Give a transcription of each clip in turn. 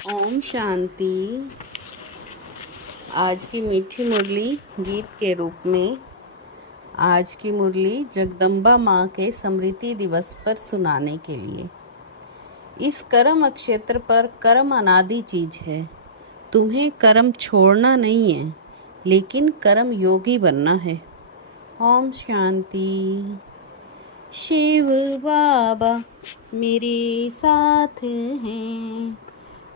ओम शांति। आज की मीठी मुरली गीत के रूप में आज की मुरली जगदम्बा माँ के स्मृति दिवस पर सुनाने के लिए। इस कर्म क्षेत्र पर कर्म अनादि चीज है। तुम्हें कर्म छोड़ना नहीं है, लेकिन कर्म योगी बनना है। ओम शांति। शिव बाबा मेरे साथ हैं,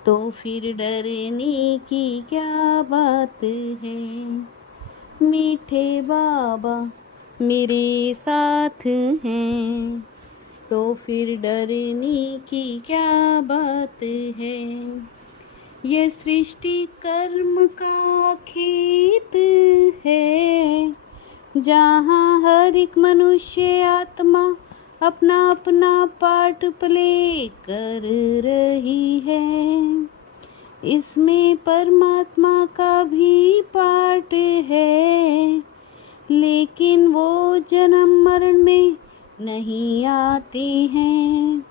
तो फिर डरने की क्या बात है। मीठे बाबा मेरे साथ हैं, तो फिर डरने की क्या बात है। ये सृष्टि कर्म का खेत है, जहाँ हर एक मनुष्य आत्मा अपना अपना पार्ट प्ले कर रही है। इसमें परमात्मा का भी पार्ट है, लेकिन वो जन्म मरण में नहीं आते हैं।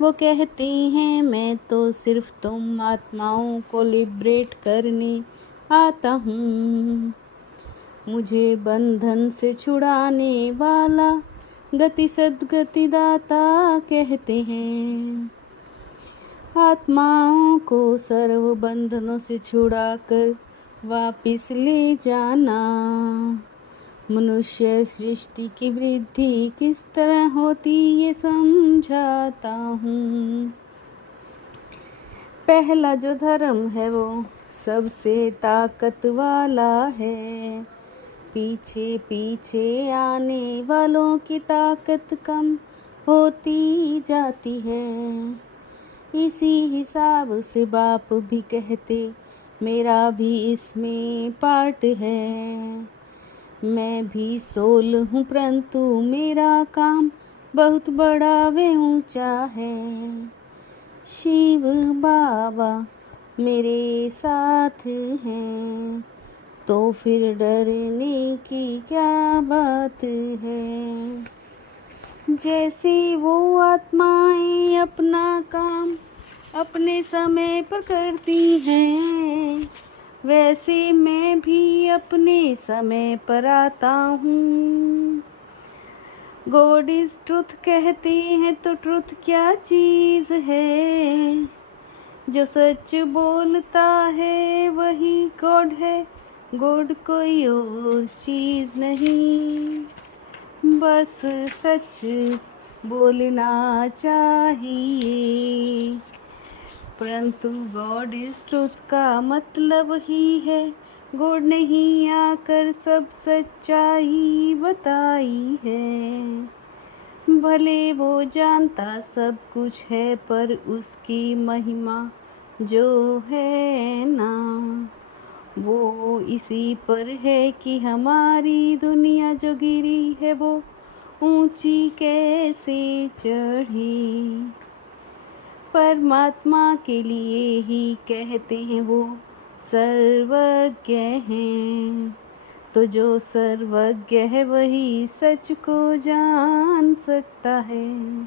वो कहते हैं मैं तो सिर्फ तुम आत्माओं को लिबरेट करने आता हूँ। मुझे बंधन से छुड़ाने वाला गति सद्गति दाता कहते हैं। आत्माओं को सर्व बंधनों से छुड़ाकर वापिस ले जाना। मनुष्य सृष्टि की वृद्धि किस तरह होती ये समझाता हूँ। पहला जो धर्म है वो सबसे ताकत वाला है। पीछे पीछे आने वालों की ताकत कम होती जाती है। इसी हिसाब से बाप भी कहते मेरा भी इसमें पार्ट है। मैं भी सोल हूँ, परंतु मेरा काम बहुत बड़ा व ऊंचा है। शिव बाबा मेरे साथ हैं, तो फिर डरने की क्या बात है। जैसे वो आत्माएं अपना काम अपने समय पर करती हैं, वैसे मैं भी अपने समय पर आता हूँ। गॉड इज ट्रुथ कहते हैं, तो ट्रुथ क्या चीज है। जो सच बोलता है वही गॉड है, गॉड कोई और चीज नहीं। बस सच बोलना चाहिए, परंतु गॉड इज ट्रुथ का मतलब ही है गॉड नहीं आकर सब सच्चाई बताई है। भले वो जानता सब कुछ है, पर उसकी महिमा जो है ना, वो इसी पर है कि हमारी दुनिया जो गिरी है वो ऊंची कैसे चढ़ी। परमात्मा के लिए ही कहते हैं वो सर्वज्ञ हैं, तो जो सर्वज्ञ है वही सच को जान सकता है।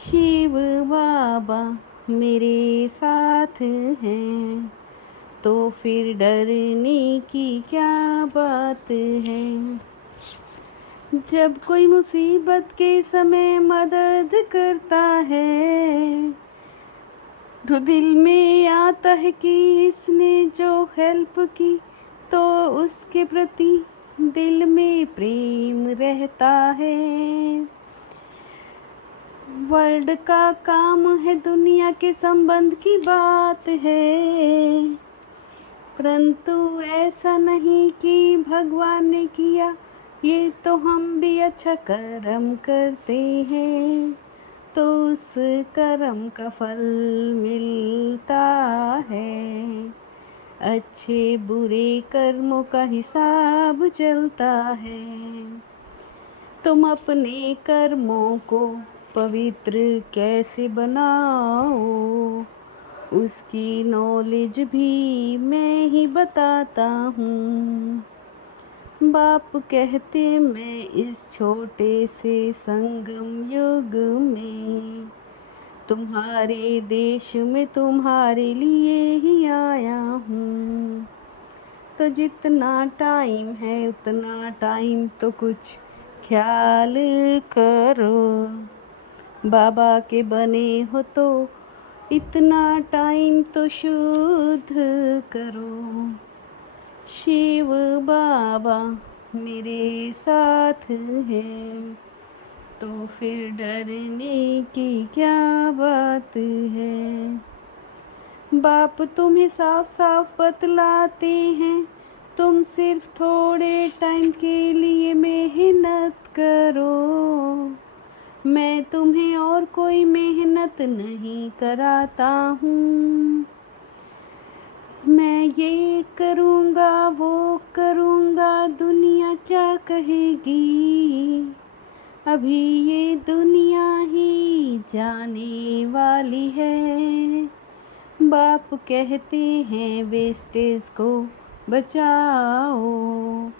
शिव बाबा मेरे साथ हैं, तो फिर डरने की क्या बात है। जब कोई मुसीबत के समय मदद करता है, तो दिल में आता है कि इसने जो हेल्प की, तो उसके प्रति दिल में प्रेम रहता है। वर्ल्ड का काम है, दुनिया के संबंध की बात है, परंतु ऐसा नहीं कि भगवान ने किया, ये तो हम भी अच्छा कर्म करते हैं, तो उस कर्म का फल मिलता है। अच्छे बुरे कर्मों का हिसाब चलता है। तुम अपने कर्मों को पवित्र कैसे बनाओ, उसकी नॉलेज भी मैं ही बताता हूँ। बाप कहते मैं इस छोटे से संगम युग में तुम्हारे देश में तुम्हारे लिए ही आया हूँ। तो जितना टाइम है उतना टाइम तो कुछ ख्याल करो। बाबा के बने हो तो इतना टाइम तो शुद्ध करो। शिव बाबा मेरे साथ हैं, तो फिर डरने की क्या बात है। बाप तुम्हें साफ साफ बतलाते हैं, तुम सिर्फ थोड़े टाइम के लिए मेहनत करो। मैं तुम्हें और कोई मेहनत नहीं कराता हूँ। मैं ये करूँगा वो करूँगा, दुनिया क्या कहेगी। अभी ये दुनिया ही जाने वाली है। बाप कहते हैं वेस्टेज को बचाओ,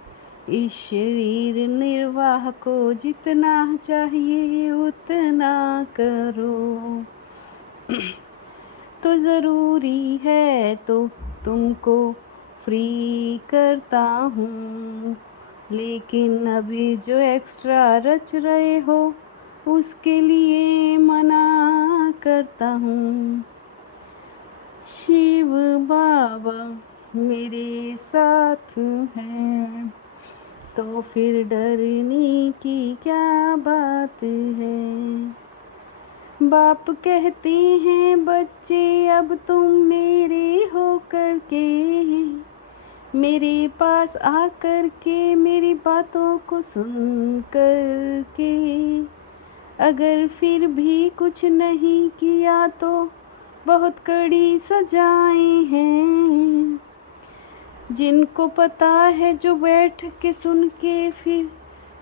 इस शरीर निर्वाह को जितना चाहिए उतना करो। तो ज़रूरी है तो तुमको फ्री करता हूँ, लेकिन अभी जो एक्स्ट्रा रच रहे हो उसके लिए मना करता हूँ। शिव बाबा मेरे साथ हैं, तो फिर डरने की क्या बात है। बाप कहते हैं बच्चे अब तुम मेरे हो कर के मेरे पास आकर के मेरी बातों को सुन कर के अगर फिर भी कुछ नहीं किया तो बहुत कड़ी सजाएं हैं। जिनको पता है जो बैठ के सुन के फिर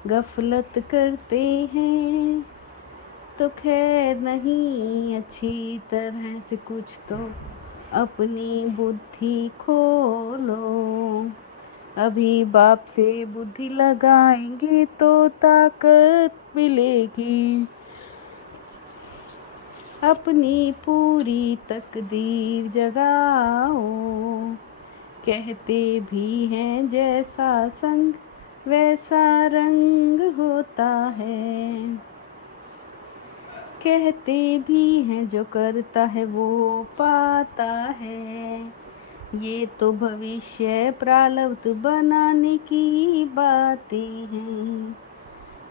गफलत करते हैं, तो खैर नहीं अच्छी तरह से कुछ तो अपनी बुद्धि खोलो। अभी बाप से बुद्धि लगाएंगे तो ताकत मिलेगी। अपनी पूरी तकदीर जगाओ। कहते भी हैं जैसा संग वैसा रंग होता है। कहते भी हैं जो करता है वो पाता है। ये तो भविष्य प्रारब्ध बनाने की बातें हैं।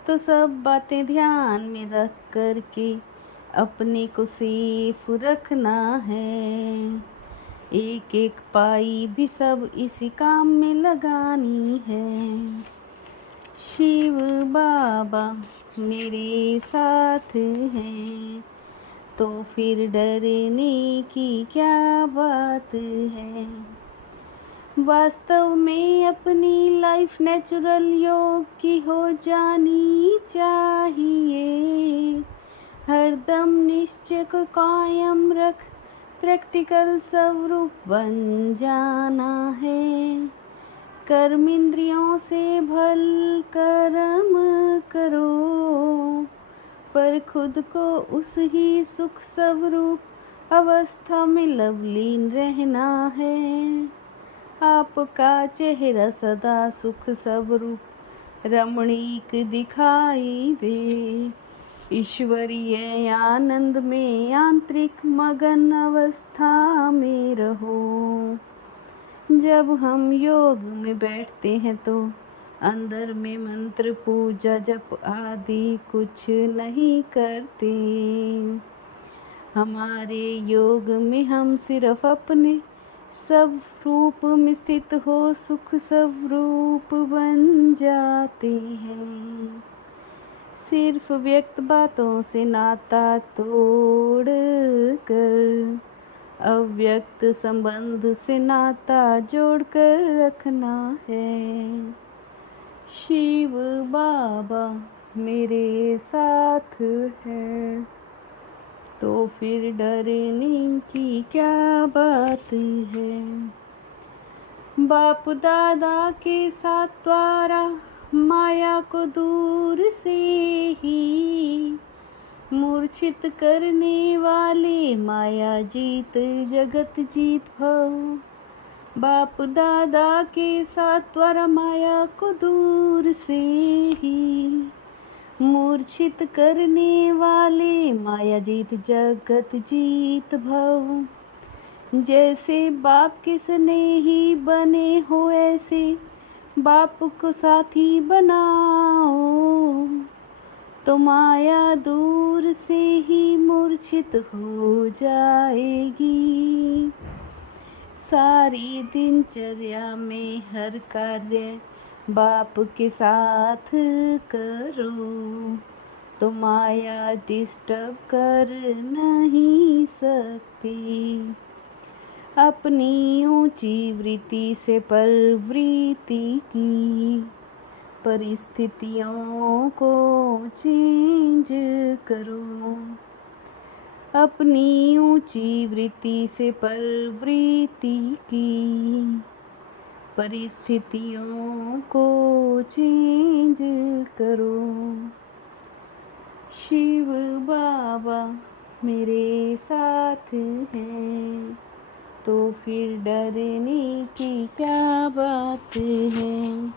तो सब बातें ध्यान में रख कर के अपने को सेफ रखना है। एक एक पाई भी सब इसी काम में लगानी है। शिव बाबा मेरे साथ हैं, तो फिर डरने की क्या बात है। वास्तव में अपनी लाइफ नेचुरल योग की हो जानी चाहिए। हरदम निश्चय को कायम रख प्रैक्टिकल स्वरूप बन जाना है। कर्म इंद्रियों से भल कर्म करो, पर खुद को उस ही सुख स्वरूप अवस्था में लवलीन रहना है। आपका चेहरा सदा सुख स्वरूप रमणीक दिखाई दे। ईश्वरीय आनंद में आंतरिक मगन अवस्था में रहो। जब हम योग में बैठते हैं तो अंदर में मंत्र पूजा जप आदि कुछ नहीं करते। हमारे योग में हम सिर्फ अपने सब रूप में स्थित हो सुख स्वरूप बन जाते हैं। सिर्फ व्यक्त बातों से नाता तोड़ कर अव्यक्त संबंध से नाता जोड़कर रखना है। शिव बाबा मेरे साथ है, तो फिर डरने की क्या बात है। बाप दादा के साथ द्वारा माया को दूर से ही मूर्छित करने वाले माया जीत जगत जीत भव। बाप दादा के साथ द्वारा माया को दूर से ही मूर्छित करने वाले माया जीत जगत जीत भव। जैसे बाप के स्नेही बने हो ऐसे बाप को साथी बनाओ, तो माया दूर से ही मूर्छित हो जाएगी। सारी दिनचर्या में हर कार्य बाप के साथ करो, तो माया डिस्टर्ब कर नहीं सकती। अपनी ऊंची वृत्ति से प्रवृत्ति की परिस्थितियों को चेंज करो। अपनी ऊंची वृत्ति से प्रवृत्ति की परिस्थितियों को चेंज करो। शिव बाबा मेरे साथ हैं, तो फिर डरने की क्या बात है।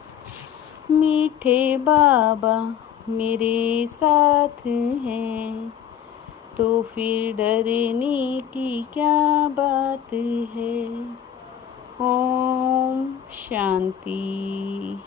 मीठे बाबा मेरे साथ हैं, तो फिर डरने की क्या बात है। ओम शांति।